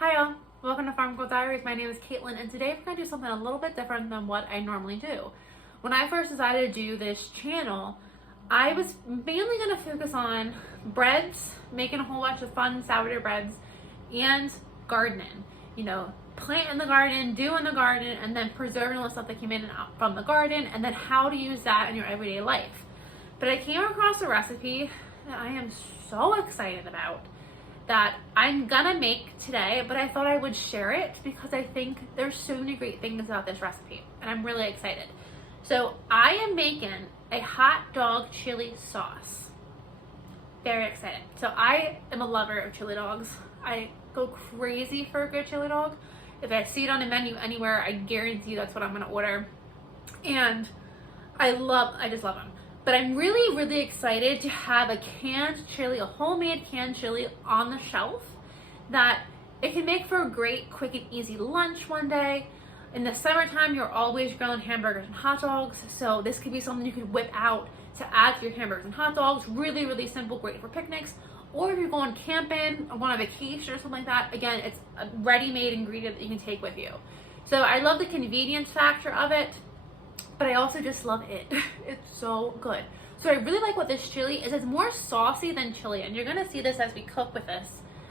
Hi y'all, welcome to Farm Girl Diaries. My name is Caitlin and today we're going to do something a little bit different than what I normally do. When I first decided to do this channel, I was mainly going to focus on breads, making a whole bunch of fun sourdough breads, and gardening. You know, plant in the garden, do in the garden, and then preserving all the stuff that came in and out from the garden, and then how to use that in your everyday life. But I came across a recipe that I am so excited about that I'm gonna make today, but I thought I would share it because I think there's so many great things about this recipe and I'm really excited. So I am making a hot dog chili sauce. Very excited. So I am a lover of chili dogs. I go crazy for a good chili dog. If I see it on a menu anywhere, I guarantee that's what I'm gonna order. And I just love them. But I'm really excited to have a canned chili, a homemade canned chili on the shelf that it can make for a great, quick and easy lunch one day. In the summertime, you're always grilling hamburgers and hot dogs. So this could be something you could whip out to add to your hamburgers and hot dogs. Really simple, great for picnics. Or if you're going camping or going on vacation or something like that, again, it's a ready-made ingredient that you can take with you. So I love the convenience factor of it. But I also just love it. It's so good. So I really like what this chili is. It's more saucy than chili, and you're gonna see this as we cook with this,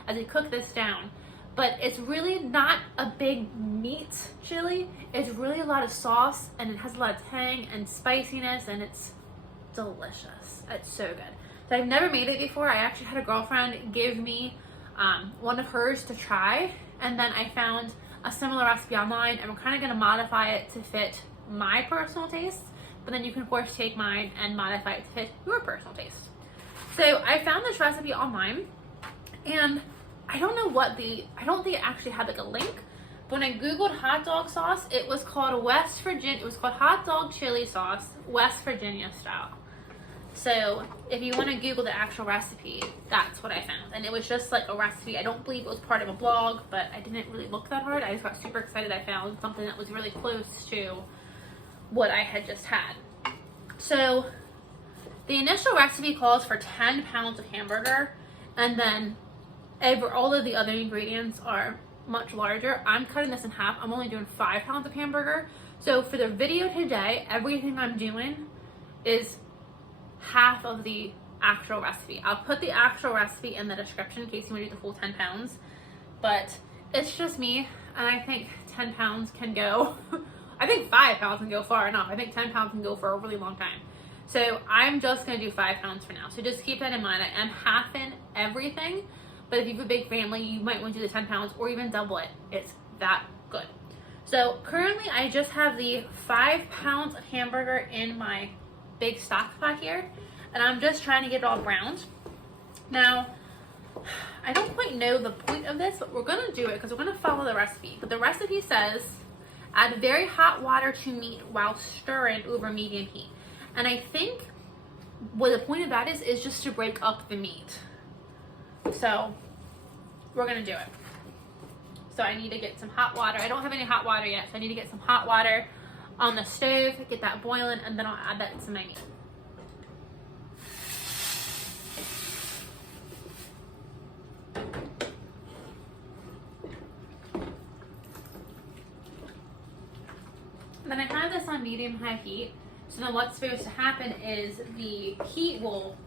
as we cook this down. But it's really not a big meat chili. It's really a lot of sauce, and it has a lot of tang and spiciness, and it's delicious. It's so good. So I've never made it before. I actually had a girlfriend give me one of hers to try, and then I found a similar recipe online, and we're kind of gonna modify it to fit my personal taste, but then you can of course take mine and modify it to fit your personal taste. So I found this recipe online, and I don't think it actually had like a link, but when I googled hot dog sauce, it was called hot dog chili sauce, West Virginia style. So if you want to Google the actual recipe, that's what I found. And it was just like a recipe. I don't believe it was part of a blog, but I didn't really look that hard. I just got super excited. I found something that was really close to what I had just had. So the initial recipe calls for 10 pounds of hamburger, and then all of the other ingredients are much larger. I'm cutting this in half. I'm only doing 5 pounds of hamburger. So for the video today, everything I'm doing is half of the actual recipe. I'll put the actual recipe in the description in case you want to do the full 10 pounds. But it's just me, and I think 10 pounds can go I think 5 pounds can go far enough. I think 10 pounds can go for a really long time. So I'm just going to do 5 pounds for now. So just keep that in mind. I am halving everything, but if you have a big family, you might want to do the 10 pounds or even double it. It's that good. So currently I just have the 5 pounds of hamburger in my big stock pot here, and I'm just trying to get it all browned. Now, I don't quite know the point of this, but we're going to do it because we're going to follow the recipe. But the recipe says, add very hot water to meat while stirring over medium heat. And I think what the point of that is just to break up the meat. So we're gonna do it. So I need to get some hot water. I don't have any hot water yet, so I need to get some hot water on the stove, get that boiling, and then I'll add that to my meat. Then I have this on medium-high heat. So then what's supposed to happen is the heat will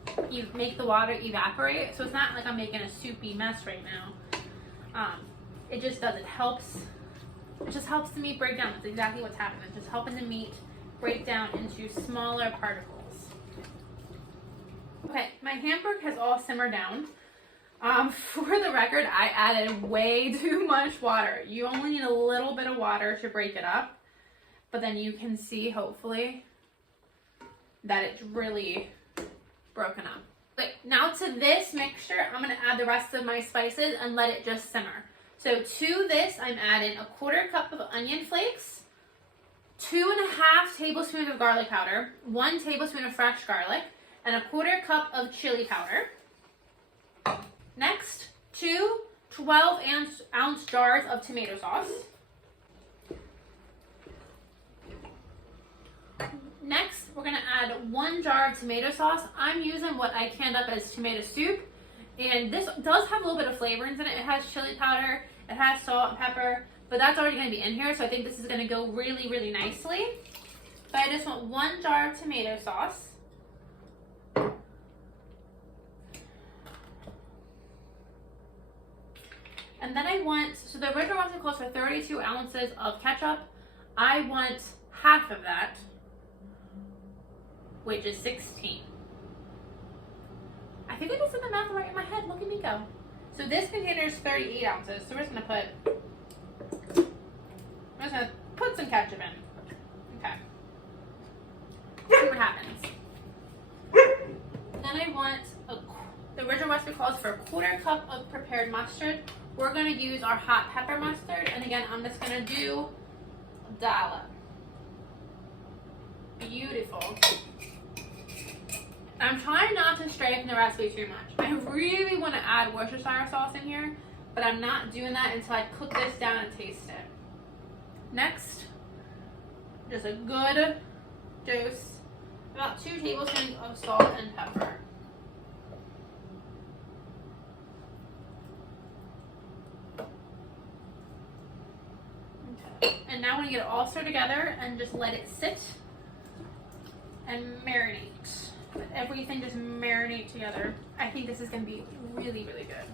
make the water evaporate. So it's not like I'm making a soupy mess right now. It just does. It just helps the meat break down. That's exactly what's happening. It's just helping the meat break down into smaller particles. Okay, my hamburger has all simmered down. For the record, I added way too much water. You only need a little bit of water to break it up. But then you can see, hopefully, that it's really broken up. But now to this mixture, I'm going to add the rest of my spices and let it just simmer. So to this, I'm adding a 1/4 cup of onion flakes, 2.5 tablespoons of garlic powder, 1 tablespoon of fresh garlic, and a 1/4 cup of chili powder. Next, 2 12-ounce jars of tomato sauce. Next, we're going to add 1 jar of tomato sauce. I'm using what I canned up as tomato soup, and this does have a little bit of flavorings in it. It has chili powder, It has salt and pepper, but that's already going to be in here, so I think this is going to go really, really nicely. But I just want 1 jar of tomato sauce. And then I want, so the original recipe calls for 32 ounces of ketchup. I want half of that, which is 16. I think I just did the math right in my head. Look at me go. So this container is 38 ounces. So we're just gonna put some ketchup in. Okay. See what happens. Then I want the original recipe calls for a 1/4 cup of prepared mustard. We're gonna use our hot pepper mustard, and again, I'm just gonna do a dollop. Beautiful. I'm trying not to stray from the recipe too much. I really want to add Worcestershire sauce in here, but I'm not doing that until I cook this down and taste it. Next, just a good dose, about 2 tablespoons of salt and pepper. Okay. And now we're gonna get it all stirred together and just let it sit and marinate. Let everything just marinate together. I think this is going to be really, really good.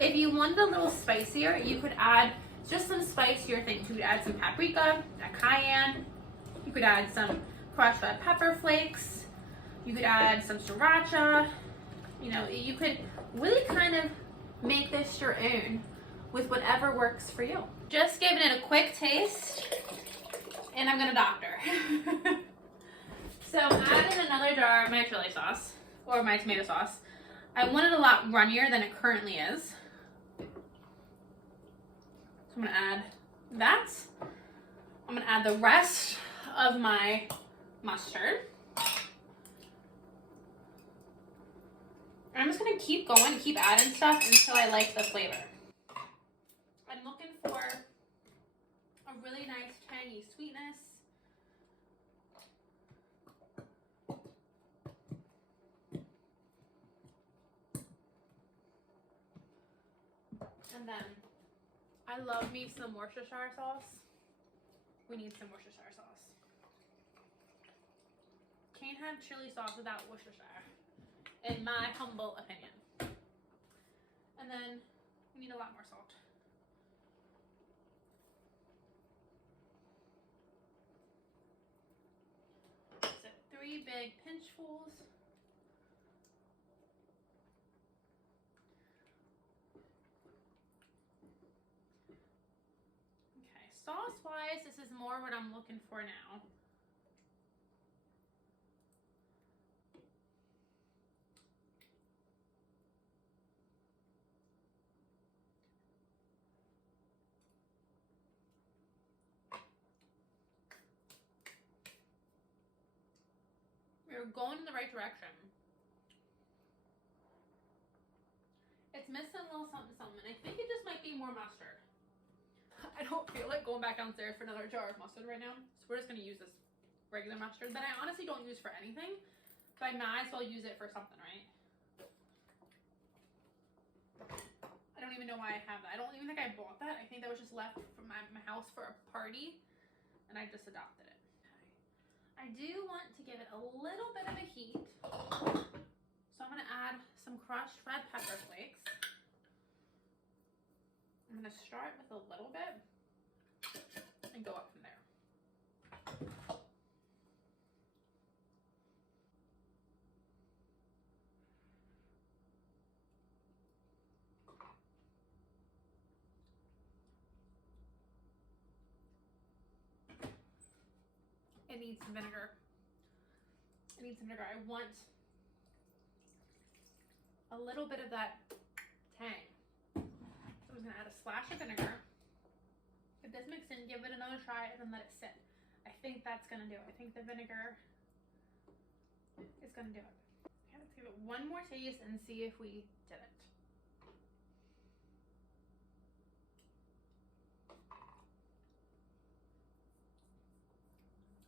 If you wanted a little spicier, you could add just some spicier things. You could add some paprika, a cayenne. You could add some crushed red pepper flakes. You could add some sriracha. You know, you could really kind of make this your own with whatever works for you. Just giving it a quick taste, and I'm going to doctor. So I'm adding another jar of my chili sauce, or my tomato sauce. I want it a lot runnier than it currently is. So I'm gonna add that. I'm gonna add the rest of my mustard. And I'm just gonna keep going, keep adding stuff until I like the flavor. I'm looking for a really nice tangy sweetness. And then I love me some Worcestershire sauce. We need some Worcestershire sauce. Can't have chili sauce without Worcestershire, in my humble opinion. And then we need a lot more salt. So 3 big pinchfuls. Sauce-wise, this is more what I'm looking for now. We're going in the right direction. It's missing a little something, something. I think it just might be more mustard. I don't feel like going back downstairs for another jar of mustard right now, so we're just going to use this regular mustard that I honestly don't use for anything, but I might as well use it for something, right? I don't even know why I have that. I don't even think I bought that. I think that was just left from my house for a party, and I just adopted it. Okay. I do want to give it a little bit of a heat, so I'm going to add some crushed red pepper flakes. I'm going to start with a little bit and go up from there. It needs some vinegar. It needs some vinegar. I want a little bit of that tang. So I'm just going to add a splash of vinegar. Get this mixed in, give it another try, and then let it sit. I think that's going to do it. I think the vinegar is going to do it. Okay, let's give it one more taste and see if we did it.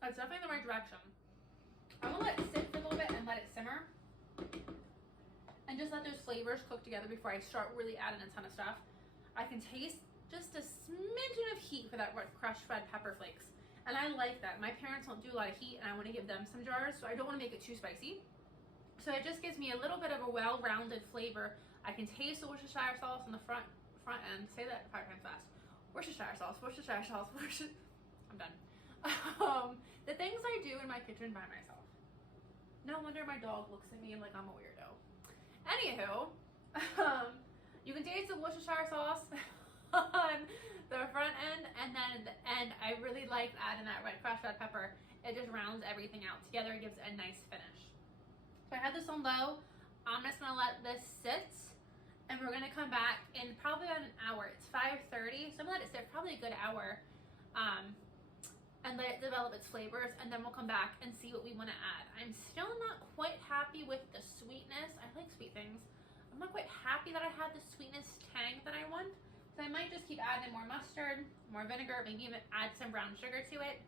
It's definitely in the right direction. I'm going to let it sit for a little bit and let it simmer. And just let those flavors cook together before I start really adding a ton of stuff. I can taste just a smidgen of heat for that crushed red pepper flakes. And I like that. My parents don't do a lot of heat, and I want to give them some jars, so I don't want to make it too spicy. So it just gives me a little bit of a well-rounded flavor. I can taste the Worcestershire sauce on the front end. Say that 5 times fast. Worcestershire sauce, Worcestershire sauce, I'm done. The things I do in my kitchen by myself. No wonder my dog looks at me like I'm a weirdo. Anywho, you can taste the Worcestershire sauce on the front end, and then at the end, I really like adding that crushed red pepper. It just rounds everything out together. It gives it a nice finish. So I have this on low. I'm just gonna let this sit, and we're gonna come back in probably about an hour. It's 5:30, so I'm gonna let it sit probably a good hour, and let it develop its flavors, and then we'll come back and see what we want to add. I'm still not quite happy with the sweetness. I like sweet things. I'm not quite happy that I have the sweetness tang that I want, so I might just keep adding more mustard, more vinegar, maybe even add some brown sugar to it.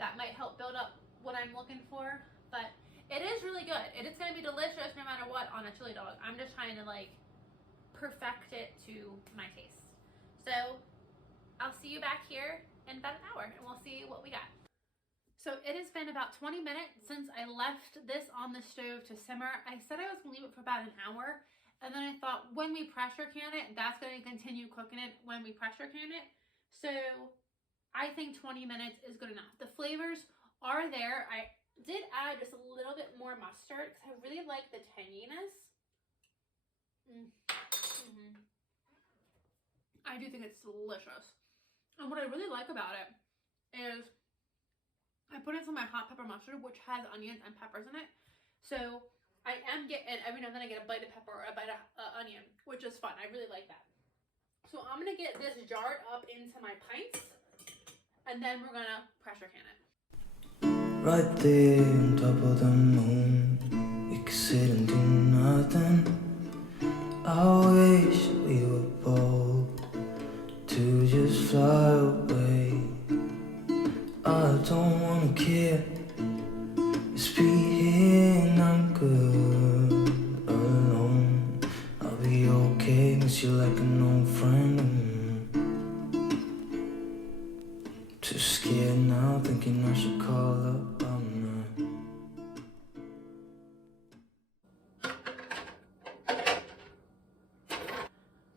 That might help build up what I'm looking for, but it is really good. It is going to be delicious no matter what on a chili dog. I'm just trying to like perfect it to my taste. So I'll see you back here in about an hour, and we'll see what we got. So it has been about 20 minutes since I left this on the stove to simmer. I said I was going to leave it for about an hour, and then I thought when we pressure can it, that's going to continue cooking it when we pressure can it. So I think 20 minutes is good enough. The flavors are there. I did add just a little bit more mustard because I really like the tanginess. I do think it's delicious. And what I really like about it is I put in some of my hot pepper mustard, which has onions and peppers in it. So I am getting, every now and then I get a bite of pepper or a bite of onion, which is fun. I really like that. So I'm going to get this jarred up into my pints, and then we're going to pressure can it. Right there on top of the moon, we could sit and do nothing. I wish we were bold to just fly away. I don't wanna care, just be here and I'm good alone. I'll be okay, miss you like an old friend. Too scared now, thinking I should call up, I'm not.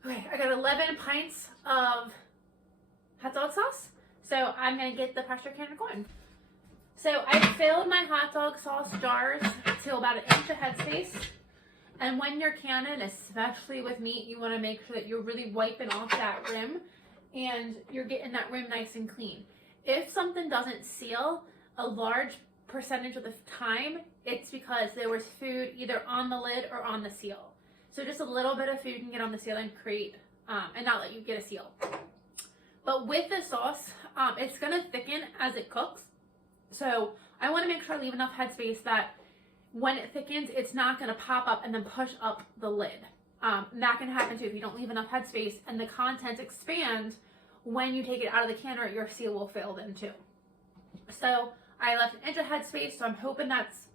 Okay, I got 11 pints of hot dog sauce, so I'm gonna get the pressure canner going. So I filled my hot dog sauce jars to about 1 inch of headspace, and when you're canning, especially with meat, you want to make sure that you're really wiping off that rim and you're getting that rim nice and clean. If something doesn't seal a large percentage of the time, it's because there was food either on the lid or on the seal. So just a little bit of food can get on the seal and create, and not let you get a seal. But with the sauce, it's gonna thicken as it cooks. So I wanna make sure I leave enough headspace that when it thickens, it's not gonna pop up and then push up the lid. That can happen too if you don't leave enough headspace and the contents expand. When you take it out of the canner, your seal will fail then too. So I left 1 inch of headspace, so I'm hoping that's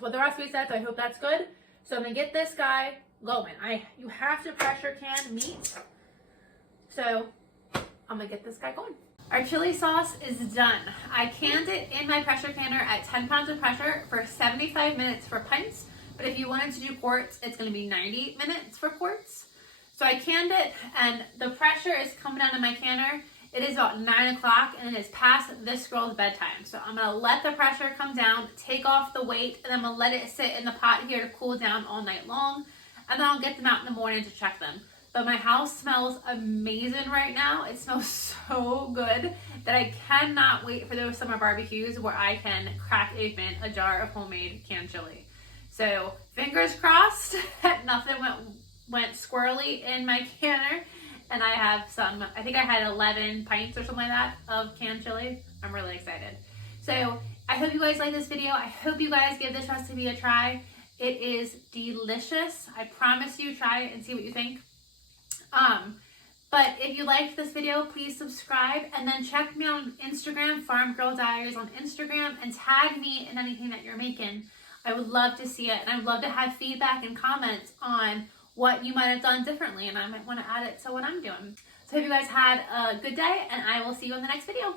what the recipe said, so I hope that's good. So I'm gonna get this guy going. You have to pressure can meat. So I'm gonna get this guy going. Our chili sauce is done. I canned it in my pressure canner at 10 pounds of pressure for 75 minutes for pints, but if you wanted to do quarts, it's gonna be 90 minutes for quarts. So I canned it, and the pressure is coming out of my canner. It is about 9 o'clock, and it is past this girl's bedtime. So I'm gonna let the pressure come down, take off the weight, and I'm gonna let it sit in the pot here to cool down all night long. And then I'll get them out in the morning to check them. But my house smells amazing right now. It smells so good that I cannot wait for those summer barbecues where I can crack open a jar of homemade canned chili. So fingers crossed that nothing went squirrely in my canner, and I have I think I had 11 pints or something like that of canned chili. I'm really excited. So I hope you guys like this video. I hope you guys give this recipe a try. It is delicious. I promise you, try it and see what you think. But if you liked this video, please subscribe, and then check me on Instagram, Farm Girl Diaries on Instagram, and tag me in anything that you're making. I would love to see it, and I would love to have feedback and comments on what you might have done differently, and I might want to add it to what I'm doing. So I hope you guys had a good day, and I will see you in the next video.